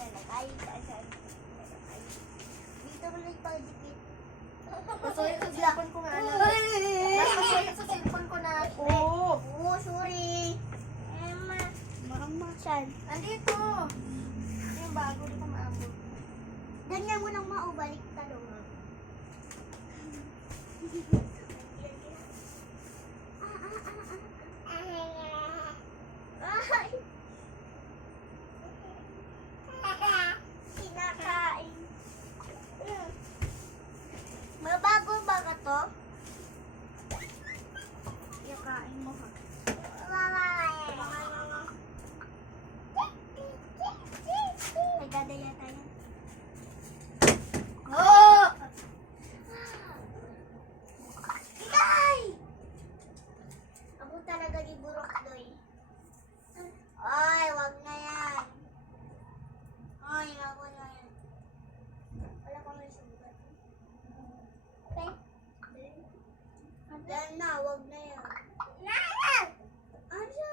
Lalagay. Saan? Lalagay. Dito mo lang ipag-dikit. Masulit sa cellphone ko nga alam. Mas masulit sa cellphone ko na ako. Oo, sorry. Mama, saan? Andito. Ito yung bago, di ko maabot. Ganyan mo nang maubalik talong. Ay! Kinakain. Mabago ba ka to? Kinakain mo ha. May dadaya tayo. Oh! Ikay! Ako talaga di burok doy. Ay, wag na yan. Ay, wag na yan. Wala pa may sugat. Okay? Yan na, wag na yan. Ano?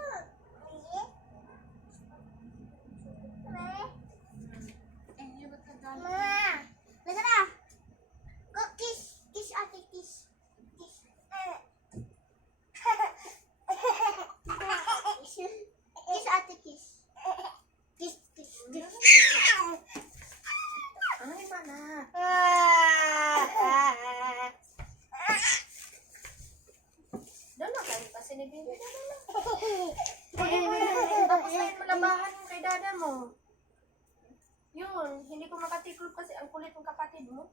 Ma! Laga na! Go, kiss! Kiss, ate, kiss. Kiss. Kiss, ate, kiss. Kiss, kiss, kiss. Ay, mana. Doon na kayo kasi ni Bibi. Tapos na yung malabahan mo kay dada mo. Yun, hindi ko makatiklop kasi ang kulit ng kapatid mo.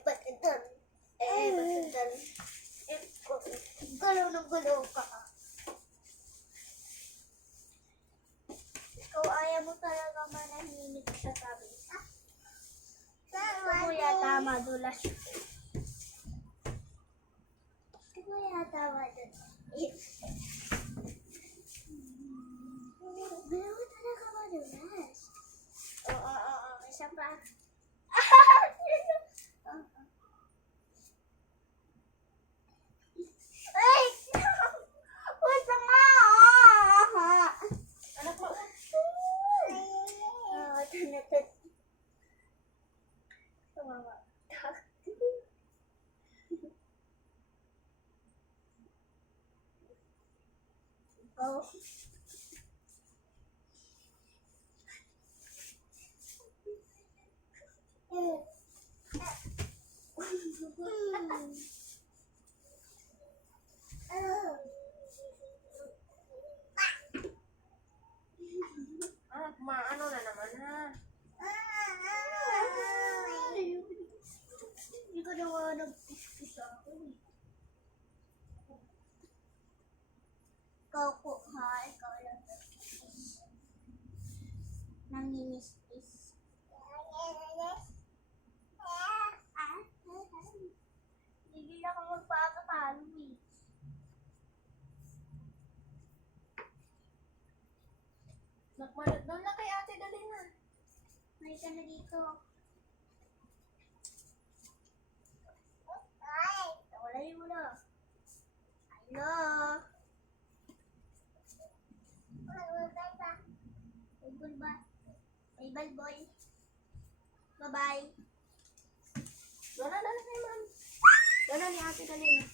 Batidal. Batidal. Gulo ng gulo ka. Ikaw ayaw mo talaga manahimik sa tabi. Gusto mo yata madulas. Gusto mo yata madulas. Gusto mo talaga madulas. Oo. Isa pa. Ay! Huwag na nga! Anak mo, Tanatat. Tumawa. Oh. anak mo, ano na naman ha? Hindi ko naman nag-kiss ako. Ikaw po ha, ikaw lang nag-kiss. Nanginis-kiss. Hindi na ako magpapatalo eh. Nakmalat doon na kay ate, dali na. May ka na dito. Ay! Nawalay mo na. Hello? Bye ba? Bye boy. Bye-bye. Doon na kay ma'am. Doon na ni ate, dali na.